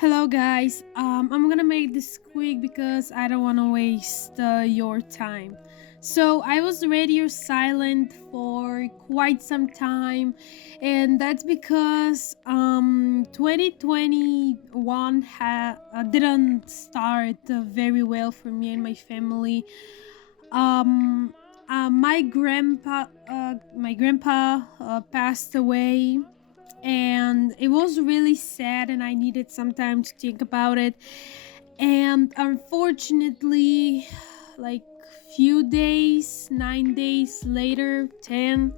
Hello, guys. I'm gonna make this quick because I don't want to waste your time. So, I was radio silent for quite some time, and that's because 2021 didn't start very well for me and my family. Um, my grandpa passed away, and it was really sad, and I needed some time to think about it. And unfortunately, like few days, 9 days later, 10,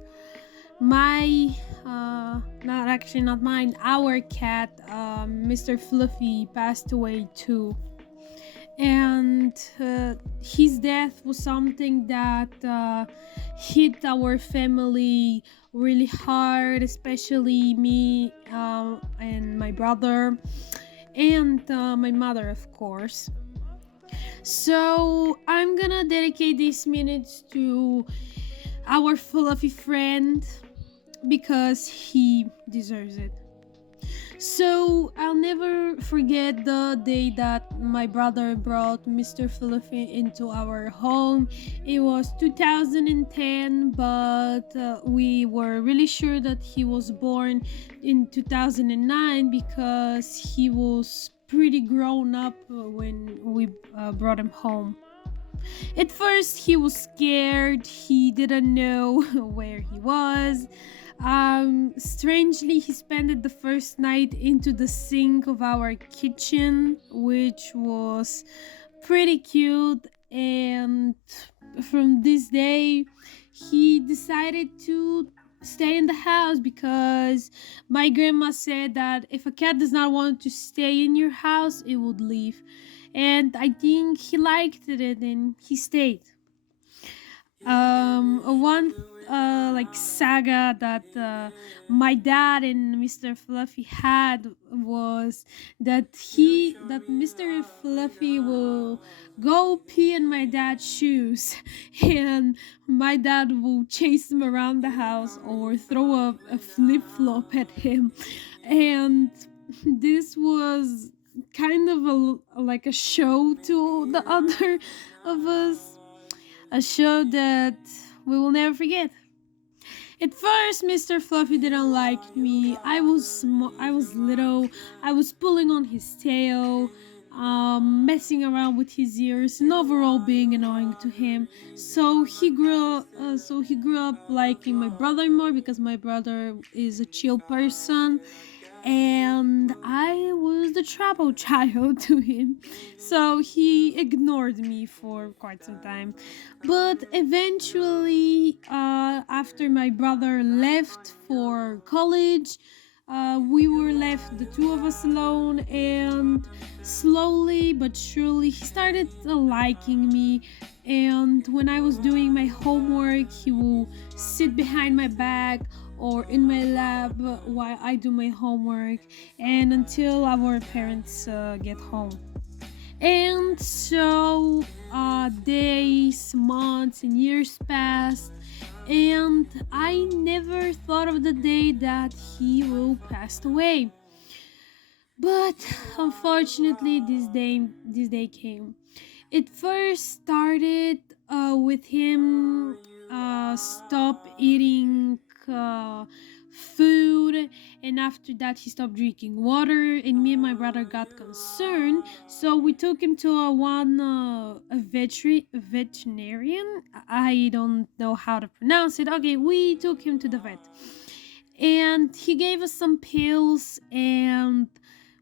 my not actually not mine, our cat, Mr. Fluffy, passed away too. And his death was something that hit our family really hard, especially me and my brother and my mother, of course. So I'm gonna dedicate these minutes to our fluffy friend because he deserves it. So I'll never forget the day that my brother brought Mr. Fluffy into our home. It was 2010, but we were really sure that he was born in 2009 because he was pretty grown up when we brought him home. At first, he was scared. He didn't know where he was. Strangely, he spent the first night into the sink of our kitchen, which was pretty cute. And from this day, he decided to stay in the house because my grandma said that if a cat does not want to stay in your house, it would leave. And I think he liked it and he stayed. One like saga that my dad and Mr. Fluffy had was that Mr. Fluffy will go pee in my dad's shoes and my dad will chase him around the house or throw a flip flop at him. And this was kind of like a show to the other of us, a show that we will never forget. At first, Mr. Fluffy didn't like me. I was little. I was pulling on his tail, messing around with his ears, and overall being annoying to him. So he grew up liking my brother more because my brother is a chill person, and I was the trouble child to him. So he ignored me for quite some time. But eventually, after my brother left for college, we were left the two of us alone, and slowly but surely he started liking me. And when I was doing my homework, he will sit behind my back or in my lab while I do my homework, and until our parents get home. And so days, months, and years passed, and I never thought of the day that he will pass away. But unfortunately, this day came. It first started with him stop eating food, and after that he stopped drinking water, and me and my brother got concerned, so we took him to a veterinarian. I don't know how to pronounce it. Okay, we took him to the vet, and he gave us some pills, and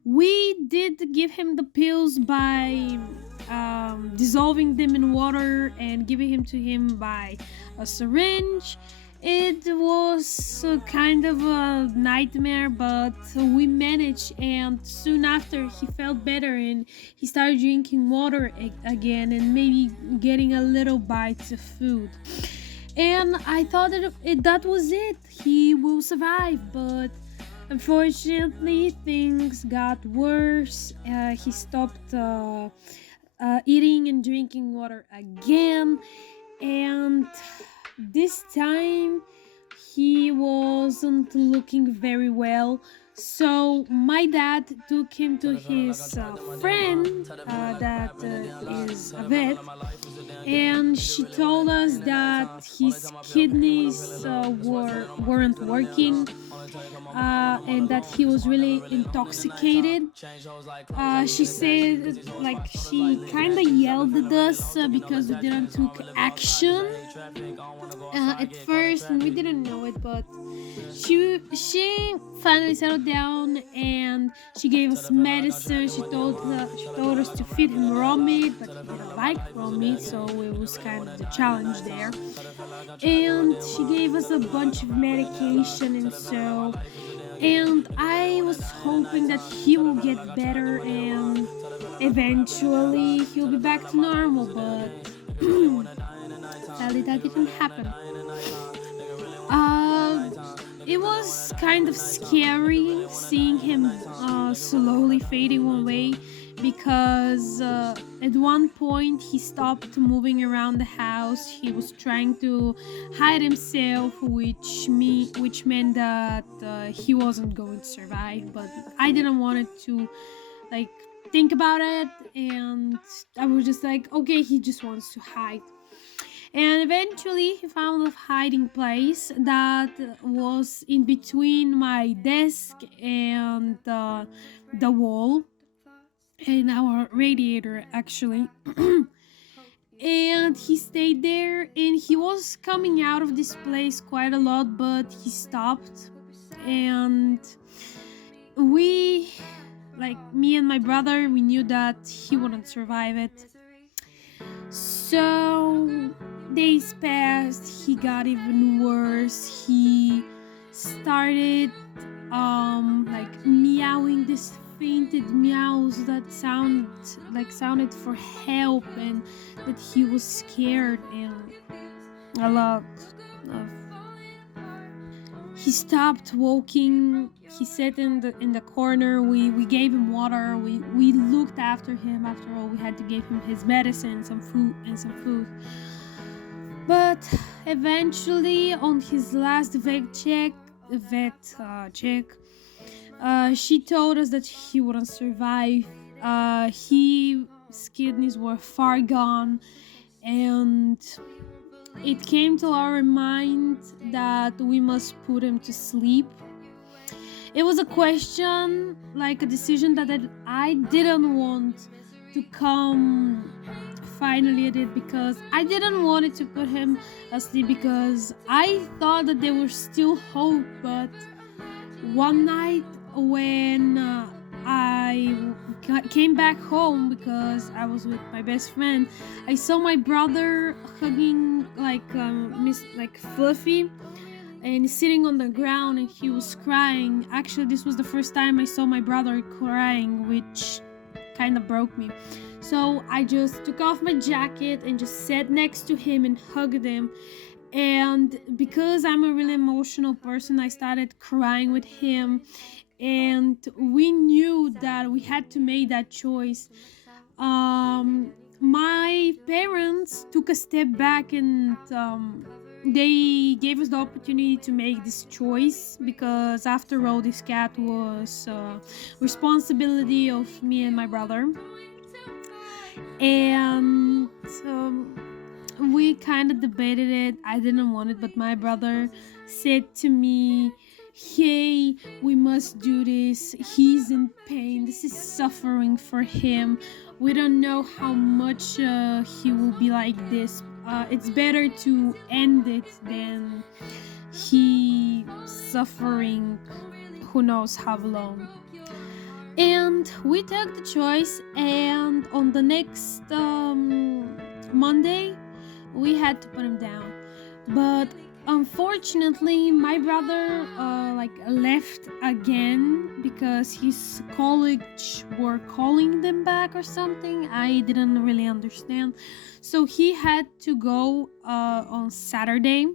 we did give him the pills by dissolving them in water and giving him to him by a syringe. It was kind of a nightmare, but we managed, and soon after he felt better and he started drinking water again and maybe getting a little bites of food. And I thought that was it. He will survive, but unfortunately, things got worse. He stopped eating and drinking water again, and this time he wasn't looking very well. So my dad took him to his friend that is a vet, and she told us that his kidneys weren't working, and that he was really intoxicated. She said, like, she kind of yelled at us because we didn't took action at first, and we didn't know it, but she finally settled down and she gave us medicine. She told us to feed him raw meat, but he didn't like raw meat, so it was kind of the challenge there. And she gave us a bunch of medication, and I was hoping that he will get better and eventually he'll be back to normal, but sadly that didn't happen. Uh, it was kind of scary seeing him slowly fading away because at one point he stopped moving around the house. He was trying to hide himself, which meant that he wasn't going to survive. But I didn't want it to like think about it, and I was just like, okay, he just wants to hide. And eventually he found a hiding place that was in between my desk and the wall and our radiator, actually. And he stayed there, and he was coming out of this place quite a lot, but he stopped. And we, like me and my brother, we knew that he wouldn't survive it. So days passed, he got even worse. He started like meowing this fainted meows that sounded for help, and that he was scared, and a lot of he stopped walking. He sat in the corner. We gave him water. We looked after him. After all, we had to give him his medicine, some food. But eventually, on his last vet check, she told us that he wouldn't survive. His kidneys were far gone, and it came to our mind that we must put him to sleep. It was a question, like a decision that I didn't want to come finally at it, because I didn't want it to put him asleep, because I thought that there was still hope. But one night when came back home, because I was with my best friend, I saw my brother hugging like Fluffy, and sitting on the ground, and he was crying. Actually, this was the first time I saw my brother crying, which kind of broke me. So I just took off my jacket and just sat next to him and hugged him. And because I'm a really emotional person, I started crying with him. And we knew that we had to make that choice. My parents took a step back, and they gave us the opportunity to make this choice, because after all, this cat was responsibility of me and my brother. And we kind of debated it. I didn't want it, but my brother said to me, hey, we must do this. He's in pain. This is suffering for him. We don't know how much he will be like this. It's better to end it than he suffering who knows how long. And we took the choice, and on the next Monday we had to put him down. But unfortunately, my brother left again, because his college were calling them back or something. I didn't really understand. So he had to go on Saturday.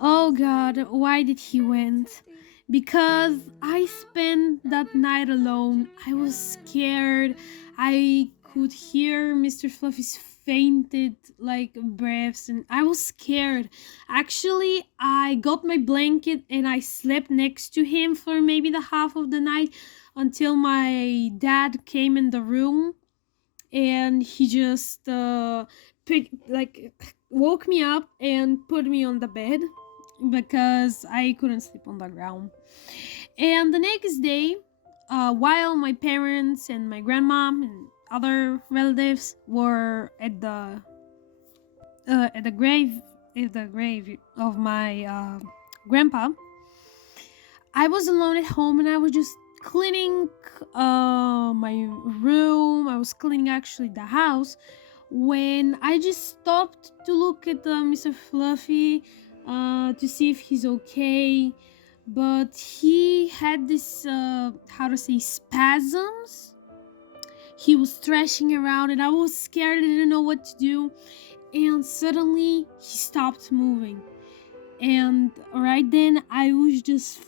Oh God, why did he went? Because I spent that night alone. I was scared. I could hear Mr. Fluffy's fainted like breaths, and I was scared. Actually, I got my blanket and I slept next to him for maybe the half of the night until my dad came in the room, and he just woke me up and put me on the bed because I couldn't sleep on the ground. And the next day, while my parents and my grandmom and other relatives were at the grave of my grandpa, I was alone at home and I was just cleaning my room. I was cleaning actually the house when I just stopped to look at Mr. Fluffy to see if he's okay. But he had this, how to say, spasms. He was thrashing around and I was scared. I didn't know what to do. And suddenly he stopped moving. And right then I was just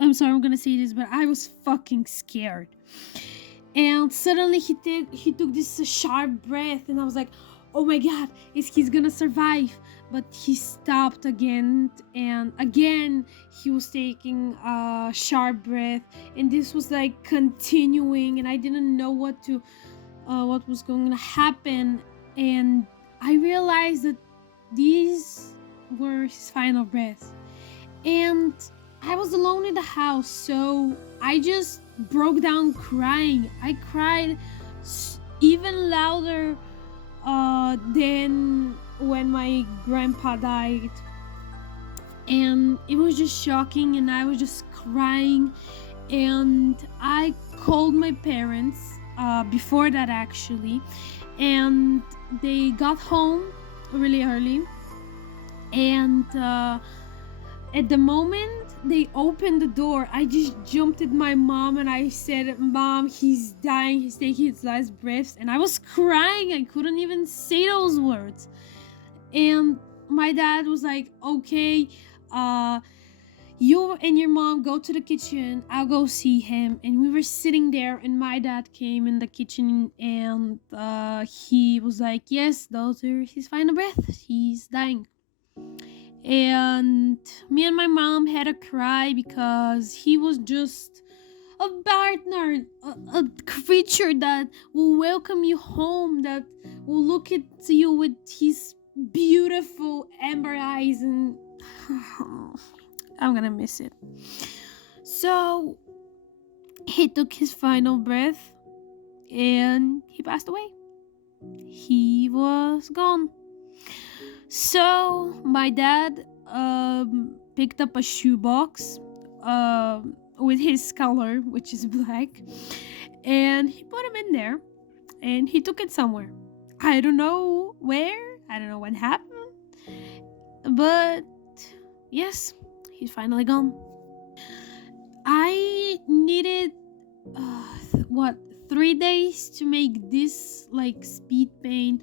I'm sorry, I'm gonna say this, but I was fucking scared. And suddenly he took this sharp breath, and I was like, "Oh my god, is he's gonna survive?" But he stopped again, and again he was taking a sharp breath, and this was like continuing, and I didn't know what was going to happen, and I realized that these were his final breaths. And I was alone in the house, so I just broke down crying. I cried even louder than when my grandpa died. And it was just shocking, and I was just crying. And I called my parents before that, actually, and they got home really early. And at the moment they opened the door, I just jumped at my mom and I said, "Mom, he's dying, he's taking his last breaths." And I was crying, I couldn't even say those words. And my dad was like, "Okay, uh, you and your mom go to the kitchen, I'll go see him." And we were sitting there, and my dad came in the kitchen, and he was like, "Yes, those are his final breaths, he's dying." And me and my mom had a cry because he was just a partner, a creature that will welcome you home, that will look at you with his beautiful amber eyes, and I'm gonna miss it. So he took his final breath and he passed away. He was gone. So my dad picked up a shoebox with his color, which is black, and he put him in there, and he took it somewhere. I don't know where. I don't know what happened, but yes, he's finally gone. I needed what 3 days to make this like speed paint,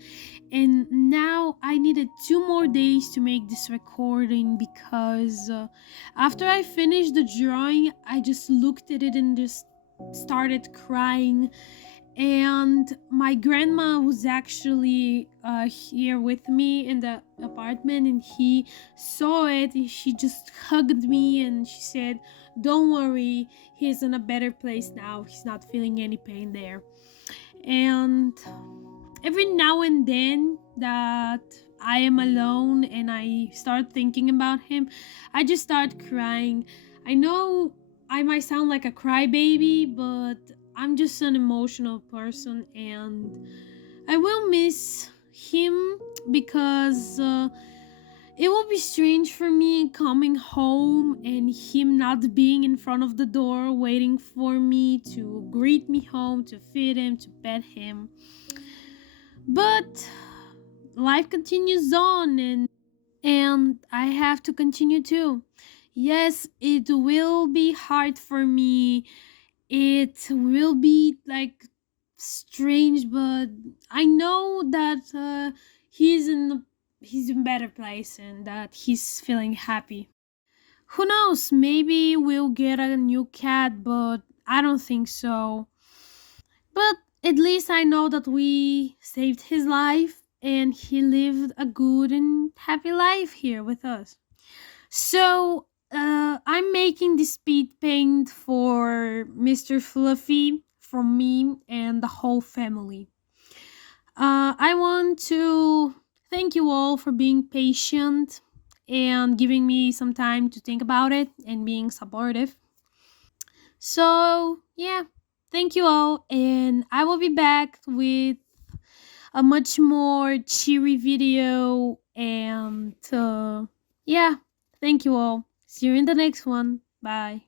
and now I needed 2 more days to make this recording because after I finished the drawing, I just looked at it and just started crying. And my grandma was actually here with me in the apartment, and he saw it, and she just hugged me and she said, "Don't worry, he's in a better place now, he's not feeling any pain there." And every now and then that I am alone and I start thinking about him, I just start crying. I know I might sound like a crybaby, but I'm just an emotional person, and I will miss him because it will be strange for me coming home and him not being in front of the door waiting for me to greet me home, to feed him, to pet him. But life continues on, and I have to continue too. Yes, it will be hard for me. It will be like strange, but I know that he's in better place and that he's feeling happy. Who knows? Maybe we'll get a new cat, but I don't think so. But at least I know that we saved his life and he lived a good and happy life here with us. So I'm making this speed paint for Mr. Fluffy from me and the whole family. I want to thank you all for being patient and giving me some time to think about it and being supportive. So, yeah, thank you all, and I will be back with a much more cheery video. And yeah, thank you all. See you in the next one. Bye.